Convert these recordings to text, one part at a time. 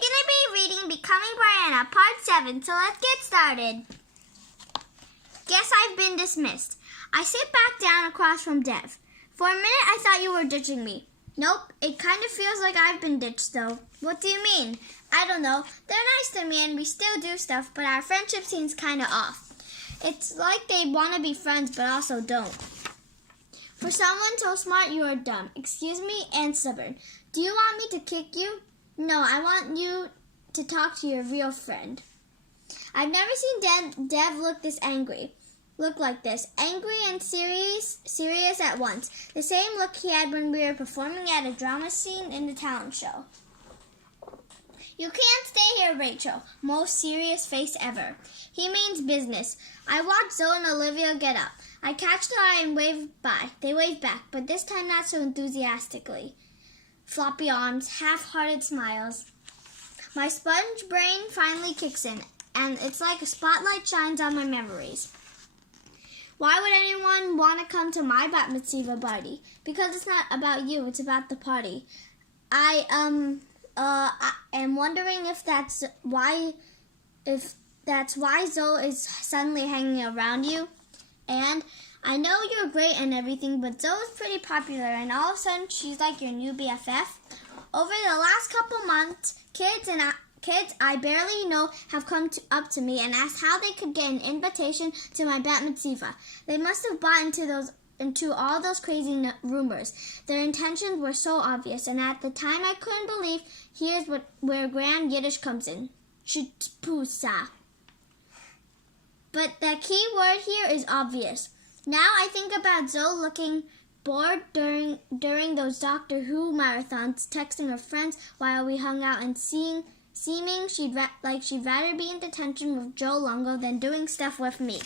going to be reading Becoming Brianna, Part 7, so let's get started. Guess I've been dismissed. I sit back down across from Dev. For a minute, I thought you were ditching me. Nope, it kind of feels like I've been ditched, though. What do you mean? I don't know. They're nice to me and we still do stuff, but our friendship seems kind of off. It's like they want to be friends, but also don't. For someone so smart, you are dumb. Excuse me, and stubborn. Do you want me to kick you? No, I want you to talk to your real friend. I've never seen Dev look like this. Angry and serious at once. The same look he had when we were performing at a drama scene in the talent show. You can't stay here, Rachel. Most serious face ever. He means business. I watched Zoe and Olivia get up. I catch their eye and wave by. They wave back, but this time not so enthusiastically. Floppy arms, half-hearted smiles. My sponge brain finally kicks in, and it's like a spotlight shines on my memories. Why would anyone want to come to my bat mitzvah party? Because it's not about you, it's about the party. I am wondering if that's why Zoe is suddenly hanging around you. And I know you're great and everything, but Zoe's pretty popular, and all of a sudden she's like your new BFF. Over the last couple months, kids I barely know have come up to me and asked how they could get an invitation to my bat mitzvah. They must have bought into all those crazy rumors. Their intentions were so obvious, and at the time I couldn't believe. Here's where Grand Yiddish comes in. Shitpusa. But the key word here is obvious. Now I think about Zoe looking bored during those Doctor Who marathons, texting her friends while we hung out and seeming she'd rather be in detention with Joe Longo than doing stuff with me.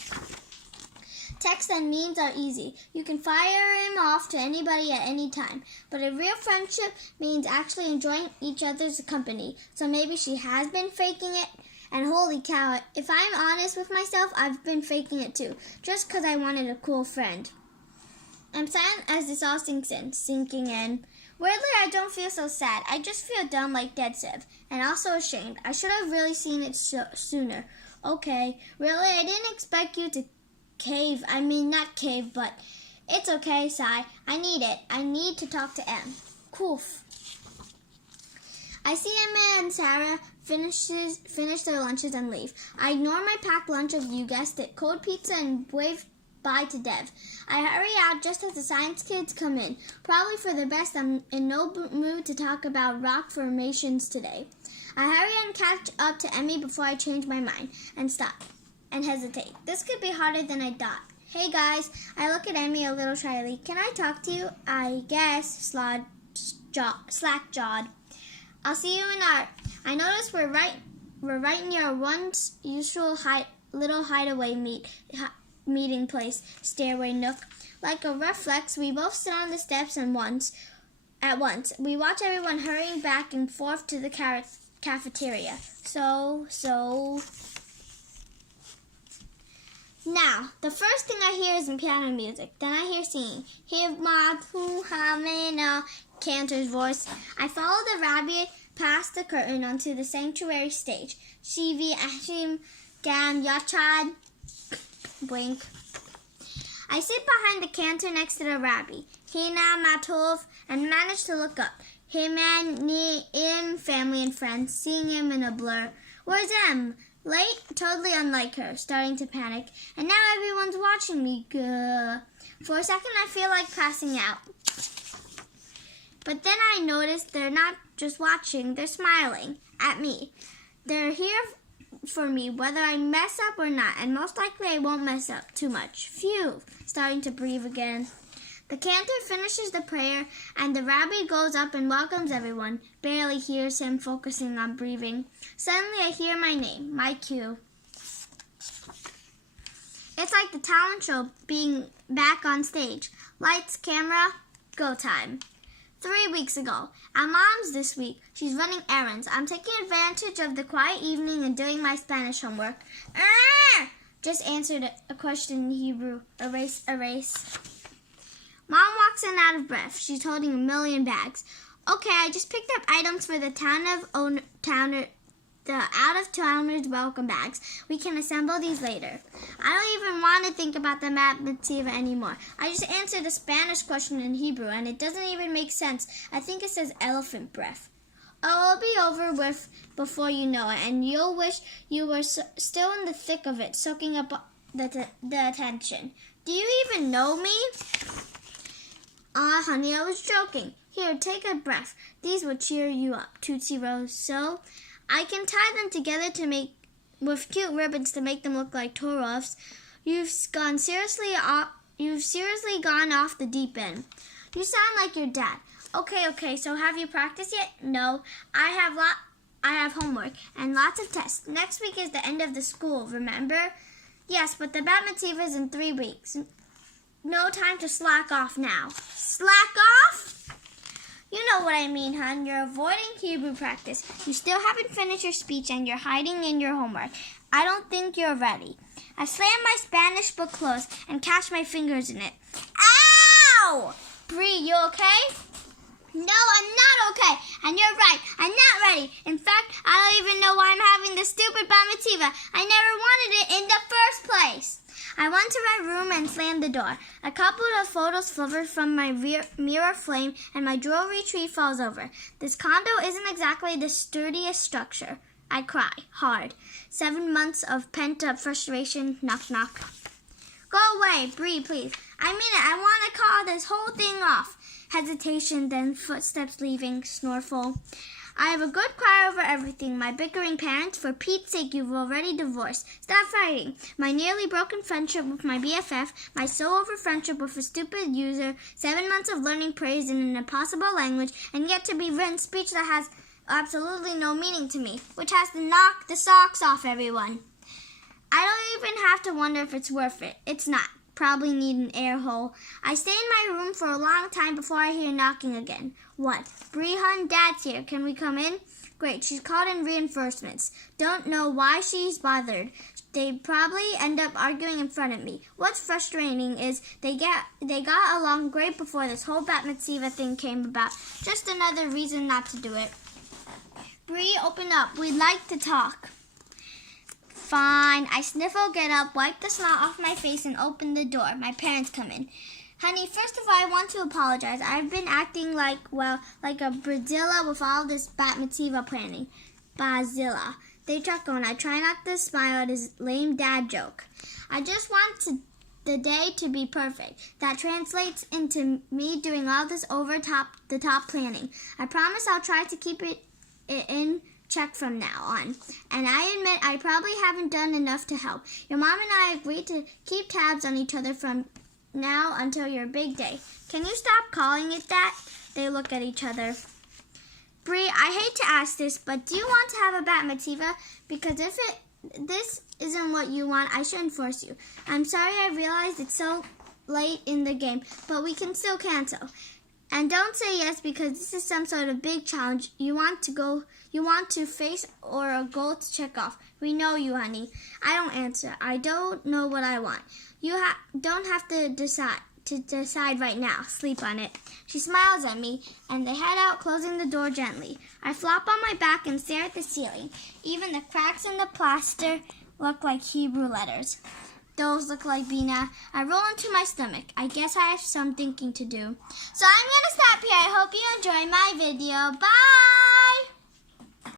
Text and memes are easy. You can fire him off to anybody at any time. But a real friendship means actually enjoying each other's company. So maybe she has been faking it. And holy cow, if I'm honest with myself, I've been faking it too. Just because I wanted a cool friend. I'm silent as this all sinking in. Weirdly, I don't feel so sad. I just feel dumb like Dead Sev. And also ashamed. I should have really seen it sooner. Okay, really, I didn't expect you to cave. I mean, not cave, but it's okay, Sai. I need it. I need to talk to M. Coof. I see Emma and Sarah finish their lunches and leave. I ignore my packed lunch of, you guessed it, cold pizza and wave bye to Dev. I hurry out just as the science kids come in. Probably for the best. I'm in no mood to talk about rock formations today. I hurry and catch up to Emmy before I change my mind and stop and hesitate. This could be harder than I thought. Hey guys, I look at Emmy a little shyly. Can I talk to you? I guess, slack-jawed. I'll see you in art. I notice we're right near our once usual little hideaway meeting place, stairway nook. Like a reflex, we both sit on the steps at once. We watch everyone hurrying back and forth to the cafeteria. So. Now, the first thing I hear is piano music. Then I hear singing. Cantor's voice. I follow the rabbi past the curtain onto the sanctuary stage. Shivi Ashim Gam Yachad. Blink. I sit behind the cantor next to the rabbi, Hina Matov, and manage to look up. Him and Im, family and friends, seeing him in a blur. Where's Em? Late, totally unlike her, starting to panic. And now everyone's watching me. Gah. For a second, I feel like passing out. But then I notice they're not just watching, they're smiling at me. They're here for me, whether I mess up or not, and most likely I won't mess up too much. Phew, starting to breathe again. The cantor finishes the prayer, and the rabbi goes up and welcomes everyone. Barely hears him, focusing on breathing. Suddenly I hear my name, my cue. It's like the talent show being back on stage. Lights, camera, go time. 3 weeks ago. Our mom's this week. She's running errands. I'm taking advantage of the quiet evening and doing my Spanish homework. Just answered a question in Hebrew. Erase. Mom walks in out of breath. She's holding a million bags. Okay, I just picked up items for the out-of-towners welcome bags. We can assemble these later. I don't even want to think about the bat mitzvah anymore. I just answered a Spanish question in Hebrew, and it doesn't even make sense. I think it says elephant breath. Oh, it'll be over with before you know it, and you'll wish you were still in the thick of it, soaking up the attention. Do you even know me? Honey, I was joking. Here, take a breath. These will cheer you up, Tootsie Rose. So, I can tie them together with cute ribbons to make them look like Torovs. You've seriously gone off the deep end. You sound like your dad. Okay, so have you practiced yet? No, I have homework and lots of tests. Next week is the end of the school, remember? Yes, but the bat mitzvah is in 3 weeks. No time to slack off now. Slack off? You know what I mean, hon. You're avoiding Hebrew practice. You still haven't finished your speech and you're hiding in your homework. I don't think you're ready. I slammed my Spanish book closed and catched my fingers in it. Ow! Bree, you okay? No, I'm not okay. And you're right. I'm not ready. In fact, I don't even know why I'm having this stupid bat mitzvah. I never wanted it in the first place. I went to my room and slammed the door. A couple of photos fluttered from my mirror frame and my jewelry tree falls over. This condo isn't exactly the sturdiest structure. I cry, hard. 7 months of pent-up frustration, knock, knock. Go away, Bree, please. I mean it, I want to call this whole thing off. Hesitation, then footsteps leaving, snoreful. I have a good cry over everything. My bickering parents, for Pete's sake, you've already divorced. Stop fighting. My nearly broken friendship with my BFF, my so-over friendship with a stupid user, 7 months of learning praise in an impossible language, and yet to be written speech that has absolutely no meaning to me, which has to knock the socks off everyone. I don't even have to wonder if it's worth it. It's not. Probably need an air hole. I stay in my room for a long time before I hear knocking again. What? Bree, hun, Dad's here. Can we come in? Great, she's called in reinforcements. Don't know why she's bothered. They probably end up arguing in front of me. What's frustrating is they got along great before this whole bat mitzvah thing came about. Just another reason not to do it. Bree, open up. We'd like to talk. Fine. I sniffle, get up, wipe the snot off my face, and open the door. My parents come in. Honey, first of all, I want to apologize. I've been acting like a Brazilla with all this bat mitzvah planning. Bazilla. They chuckle, and I try not to smile at his lame dad joke. I just want the day to be perfect. That translates into me doing all this over-the-top planning. I promise I'll try to keep it in check from now on. And I admit I probably haven't done enough to help. Your mom and I agreed to keep tabs on each other from now until your big day. Can you stop calling it that? They look at each other. Bree, I hate to ask this, but do you want to have a bat mitzvah? Because if this isn't what you want, I shouldn't force you. I'm sorry I realized it's so late in the game, but we can still cancel. And don't say yes because this is some sort of big challenge you want to face or a goal to check off. We know you, honey. I don't answer. I don't know what I want. You don't have to decide right now. Sleep on it. She smiles at me, and they head out, closing the door gently. I flop on my back and stare at the ceiling. Even the cracks in the plaster look like Hebrew letters. Those look like Bina. I roll into my stomach. I guess I have some thinking to do. So I'm going to stop here. I hope you enjoy my video. Bye!